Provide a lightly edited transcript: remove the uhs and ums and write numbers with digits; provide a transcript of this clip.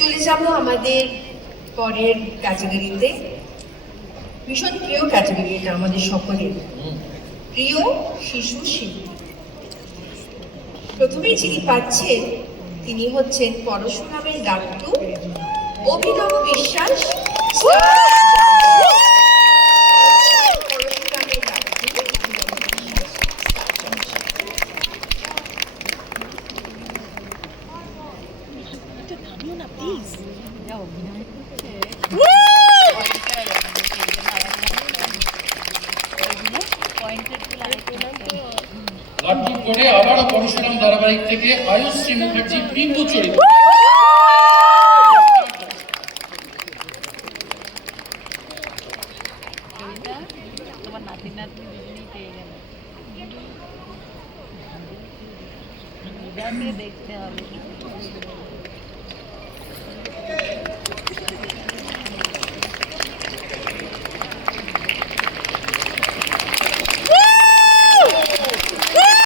চলে যাব আমাদের পরের ক্যাটাগরিতে। ভীষণ প্রিয় ক্যাটাগরি এটা আমাদের সকলের, প্রিয় শিশু শিল্পী। প্রথমেই যিনি পাচ্ছেন তিনি হচ্ছেন পরশুরামের লাট্টু অভিনব বিশ্বাস। লাট্টু করে আবারও পরশুরাম ধারাবাহিক থেকে আয়ুশ্রী মুখার্জি পিঙ্কু চরিত্র। তোমার নাতি নাতনি দুজনেই পেয়ে গেল, দেখতে হবে।